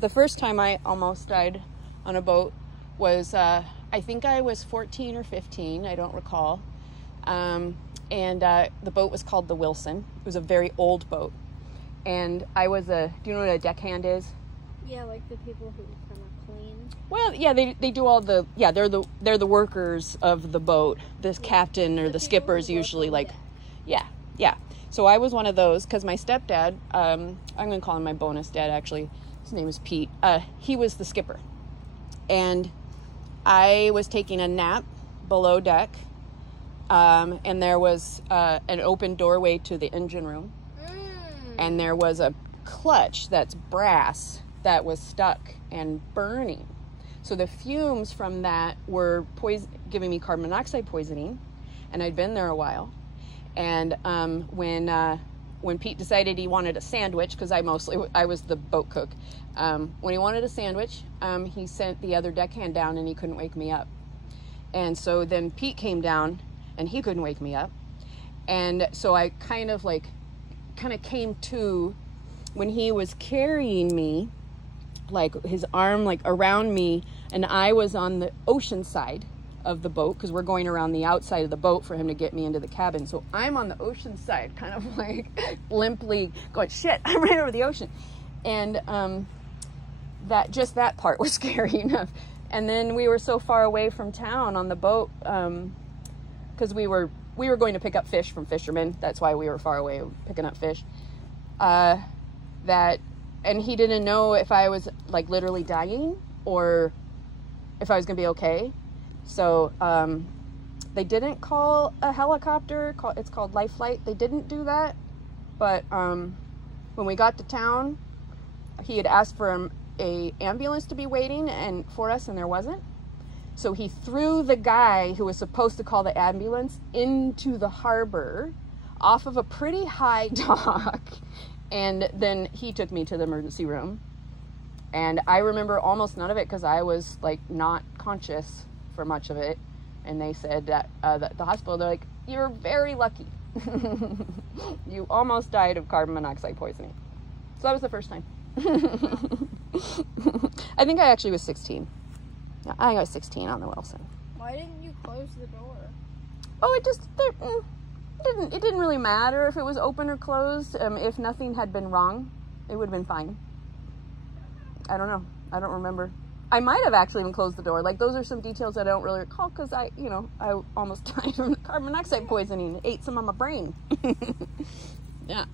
the first time I almost died on a boat was, I think I was 14 or 15, I don't recall. And the boat was called the Wilson. It was a very old boat. And I was do you know what a deckhand is? Yeah, like the people who kind of clean. Well, yeah, they do all the, yeah, they're the workers of the boat. This captain or the skipper's usually like, yeah. So I was one of those because my stepdad, I'm going to call him my bonus dad actually. His name is Pete. He was the skipper. And I was taking a nap below deck. And there was an open doorway to the engine room. And there was a clutch that's brass that was stuck and burning. So the fumes from that were giving me carbon monoxide poisoning. And I'd been there a while. And when Pete decided he wanted a sandwich, because I was the boat cook. When he wanted a sandwich, he sent the other deckhand down and he couldn't wake me up. And so then Pete came down and he couldn't wake me up. And so I kind of came to when he was carrying me, like his arm like around me, and I was on the ocean side of the boat because we're going around the outside of the boat for him to get me into the cabin. So I'm on the ocean side, kind of like limply going, shit, I'm right over the ocean. And that part was scary enough. And then we were so far away from town on the boat because we were going to pick up fish from fishermen. That's why we were far away picking up fish. And he didn't know if I was like literally dying or if I was gonna be okay. So they didn't call a helicopter. It's called life flight. They didn't do that. But when we got to town, he had asked for a ambulance to be waiting for us, and there wasn't. So he threw the guy who was supposed to call the ambulance into the harbor off of a pretty high dock. And then he took me to the emergency room. And I remember almost none of it because I was like not conscious for much of it. And they said that the hospital, they're like, you're very lucky. You almost died of carbon monoxide poisoning. So that was the first time. I think I actually was 16. Yeah, I think I was 16 on the Wilson. Why didn't you close the door? Oh, it didn't really matter if it was open or closed. If nothing had been wrong, it would have been fine. I don't know. I don't remember. I might have actually even closed the door. Like, those are some details I don't really recall because I almost died from carbon monoxide poisoning. It ate some of my brain. Yeah.